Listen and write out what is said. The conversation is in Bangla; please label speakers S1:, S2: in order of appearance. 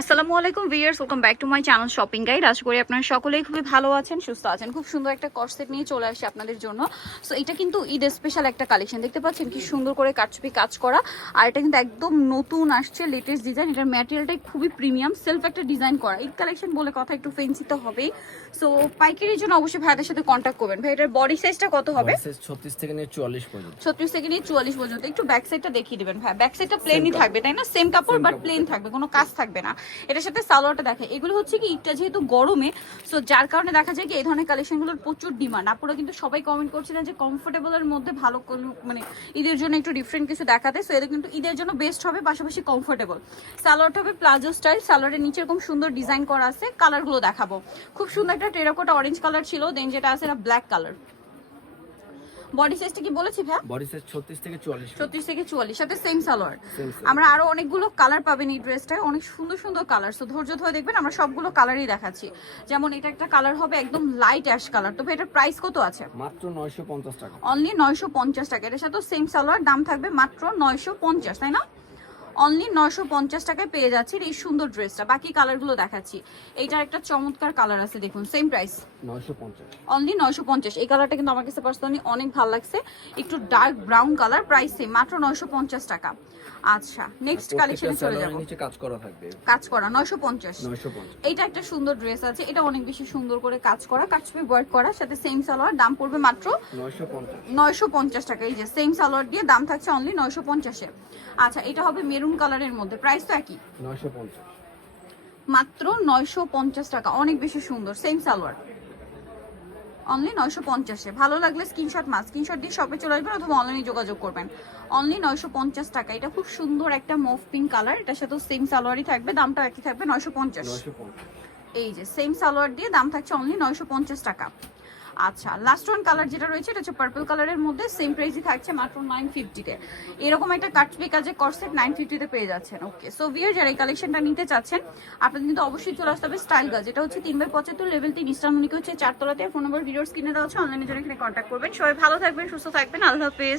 S1: আসসালামু আলাইকুম viewers welcome back to my channel shopping guide. আশা করি আপনারা সকলেই খুবই ভালো আছেন সুস্থ আছেন। খুব সুন্দর একটা কর্সেট নিয়ে চলে আসে আপনাদের জন্য। সো এটা কিন্তু ঈদ স্পেশাল একটা কালেকশন দেখতে পাচ্ছেন কি সুন্দর করে কাটছুপি কাজ করা। আর এটা কিন্তু একদম নতুন আসছে লেটেস্ট ডিজাইন এটার ম্যাটেরিয়ালটাই খুবই প্রিমিয়াম সেলফ একটা ডিজাইন করা। ঈদ কালেকশন বলে কথা একটু ফেন্সি তো হবেই। সো পাইকারির জন্য অবশ্যই ভাইদের সাথে কন্ট্যাক্ট করবেন। ভাই এটার বডি সাইজটা কত হবে?
S2: ছত্রিশ থেকে নিয়ে চুয়াল্লিশ পর্যন্ত।
S1: ছত্রিশ থেকে নিয়ে চুয়াল্লিশ পর্যন্ত। একটু ব্যাক সাইডটা দেখিয়ে দিবেন ভাই। ব্যাক সাইডটা প্লেনই থাকবে তাই না? সেম কাপড় বাট প্লেন থাকবে। কোনো কাজ থাকবে না। এটার সাথে সালোয়ারটা দেখে এগুলো হচ্ছে কি, ইটটা যেহেতু গরমে সো যার কারণে দেখা যায় কি, এই ধরনের কালেকশনগুলোর প্রচুর ডিমান্ড আপনারা কিন্তু সবাই কমেন্ট করছিলেন যে কমফোর্টেবলের মধ্যে ভালো মানে ঈদের জন্য একটু ডিফারেন্ট কিছু দেখাতে। সো এটা কিন্তু ঈদের জন্য বেস্ট হবে, পাশাপাশি কমফোর্টেবল সালোয়ারটা হবে প্লাজো স্টাইল সালোয়ারের নিচে এরকম সুন্দর ডিজাইন করা আছে কালারগুলো দেখাবো। খুব সুন্দর একটা টেরাকোটা অরেঞ্জ কালার ছিল দেন যেটা আছে এটা ব্ল্যাক কালার বডি সাইজটা কি বলেছি ভাই
S2: বডি সাইজ ছত্রিশ থেকে চুয়াল্লিশ
S1: ছত্রিশ থেকে চুয়াল্লিশ সাথে সেম সালোয়ার আমরা আরও অনেকগুলো কালার পাবেন এই ড্রেসটায় অনেক সুন্দর সুন্দর কালার সো ধৈর্য ধরে দেখবেন আমরা সবগুলো কালারই দেখাচ্ছি। যেমন এটা একটা কালার হবে একদম লাইট অ্যাশ কালার তবে এটার প্রাইস কত আছে?
S2: মাত্র নয়শো পঞ্চাশ টাকা।
S1: অনলি নয়শো পঞ্চাশ টাকা। এটার সাথে সেম সালোয়ার দাম থাকবে মাত্র নয়শো পঞ্চাশ তাই না? অনলি নয়শো পঞ্চাশ টাকায় পেয়ে যাচ্ছি এই সুন্দর ড্রেসটা বাকি কালারগুলো দেখাচ্ছি। এইটার একটা চমৎকার কালার আছে দেখুন সেম প্রাইস অনলি নয়শো পঞ্চাশ। এই কালারটা কিন্তু আমার কাছে পার্সোনালি অনেক ভালো লাগছে। একটু dark brown colour price same মাত্র নয়শো পঞ্চাশ টাকা। আচ্ছা নেক্সট কালেকশনে চলে যাব।
S2: কাজ করা থাকবে।
S1: কাজ করা নয়শো পঞ্চাশ। এইটা একটা সুন্দর ড্রেস আছে। এটা অনেক বেশি সুন্দর করে কাজ করা কাজপে ওয়ার্ক করা সাথে সেম সালোয়ার দাম পড়বে মাত্র
S2: নয়শো পঞ্চাশ।
S1: নয়শো পঞ্চাশ টাকা। এই যে সেম সালোয়ার দিয়ে দাম থাকছে অনলি নয়শো পঞ্চাশে। আচ্ছা এটা হবে মেরুন কালারের মধ্যে। প্রাইস তো একই। মাত্র নয়শো পঞ্চাশ টাকা। অনেক বেশি সুন্দর। সেম সালোয়ার। অনলি নয়শো পঞ্চাশে। ভালো লাগলে স্ক্রিনশট মাস স্ক্রিনশট দিয়ে শপে চলে আসবেন অথবা অনলাইনে যোগাযোগ করবেন। অনলি নয়শো পঞ্চাশ টাকা। এটা খুব সুন্দর একটা মফ পিঙ্ক কালার এটার সাথে সেম সালোয়ারই থাকবে। দামটা একই থাকবে নয়শো পঞ্চাশ। এই যে সেম সালোয়ার দিয়ে দাম থাকছে অনলি নয়শো পঞ্চাশ টাকা। আচ্ছা লাস্ট ওয়ান কালার যেটা রয়েছে, এটা হচ্ছে পার্পল কালারের মধ্যে সেম প্রাইসই থাকছে মাত্র নাইন ফিফটিতে এরকম একটা কাটপি কাজে করসেট নাইন ফিফটিতে পেয়ে যাচ্ছেন ওকে সো ভিয়ার যারা এই কালেকশনটা নিতে চাচ্ছেন, আপনাদের কিন্তু অবশ্যই চলে আসতে হবে স্টাইল গাজ এটা হচ্ছে তিন বাই পঁচাত্তর লেভেল তিন ইস্টানমনিকে হচ্ছে চারতলাতে। ফোন নম্বর ভিডিওস কিনে দেওয়া হচ্ছে অনলাইনে যারা এখানে কন্ট্যাক্ট করবেন। সবাই ভালো থাকবেন, সুস্থ থাকবেন, আল্লাহ হাফেজ।